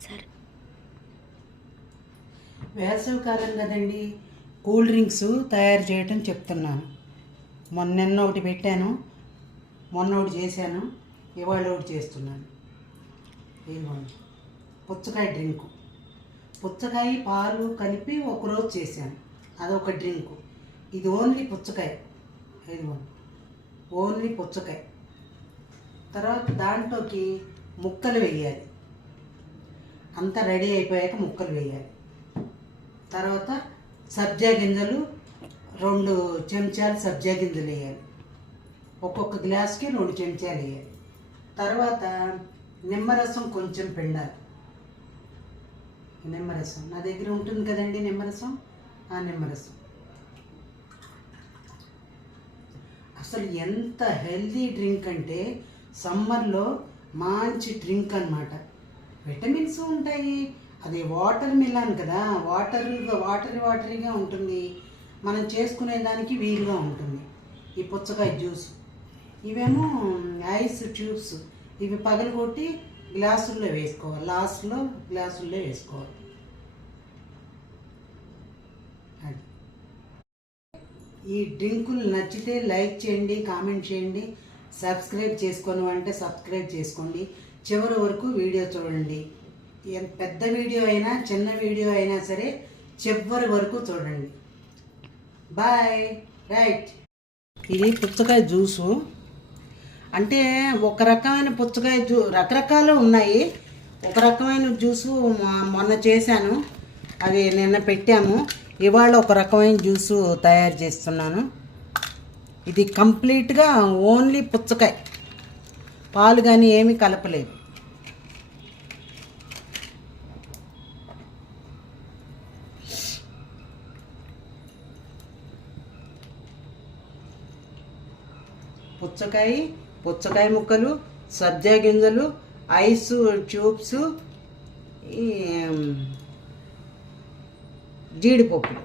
సరే. వేసవికాలం కదండి. కూల్ డ్రింక్స్ తయారు చేయటం చెప్తున్నాను. మొన్న నిన్న ఒకటి పెట్టాను. మొన్న ఒకటి చేశాను. ఇవాళ ఒకటి చేస్తున్నాను. ఏమండి పుచ్చకాయ డ్రింకు. పుచ్చకాయ పాలు కలిపి ఒకరోజు చేశాను. అదొక డ్రింకు. ఇది ఓన్లీ పుచ్చకాయ. ఇదిగోండి ఓన్లీ పుచ్చకాయ. తర్వాత దాంట్లోకి ముక్కలు వేయాలి. అంతా రెడీ అయిపోయాక ముక్కలు వేయాలి. తర్వాత సబ్జా గింజలు రెండు చెంచాలు సబ్జా గింజలు వేయాలి. ఒక్కొక్క గ్లాస్కి రెండు చెంచాలు వేయాలి. తర్వాత నిమ్మరసం కొంచెం పిండాలి. నిమ్మరసం. నా దగ్గర ఉంటుంది కదండి నిమ్మరసం? ఆ నిమ్మరసం. అసలు ఎంత హెల్దీ డ్రింక్ అంటే సమ్మర్లో మంచి డ్రింక్ అన్నమాట. విటమిన్స్ ఉంటాయి. అది వాటర్ మిలాన్ కదా వాటర్ వాటర్ వాటరీగా ఉంటుంది. మనం చేసుకునే దానికి వీలుగా ఉంటుంది. ఈ పుచ్చకాయ జ్యూస్. ఇవేమో ఐస్ ట్యూబ్స్. ఇవి పగలగొట్టి గ్లాసుల్లో వేసుకోవాలి. లాస్ట్లో గ్లాసుల్లో వేసుకోవాలి. అది. ఈ డ్రింకులు నచ్చితే లైక్ చేయండి కామెంట్ చేయండి. సబ్స్క్రైబ్ చేసుకోను అంటే సబ్స్క్రైబ్ చేసుకోండి. చివరి వరకు వీడియో చూడండి. ఎంత పెద్ద వీడియో అయినా చిన్న వీడియో అయినా సరే చివరి వరకు చూడండి. బాయ్. రైట్. ఇది పుచ్చకాయ జ్యూసు. అంటే ఒక రకమైన పుచ్చకాయ జ్యూ రకరకాలు ఉన్నాయి. ఒక రకమైన జ్యూసు మొన్న చేశాను. అవి నిన్న పెట్టాము. ఇవాళ ఒక రకమైన జ్యూసు తయారు చేస్తున్నాను. ఇది కంప్లీట్గా ఓన్లీ పుచ్చకాయ. పాలు కానీ ఏమీ కలపలేదు. పుచ్చకాయ పుచ్చకాయ ముక్కలు సబ్జా గింజలు ఐస్ ట్యూబ్స్ ఈ జీడిపప్పులు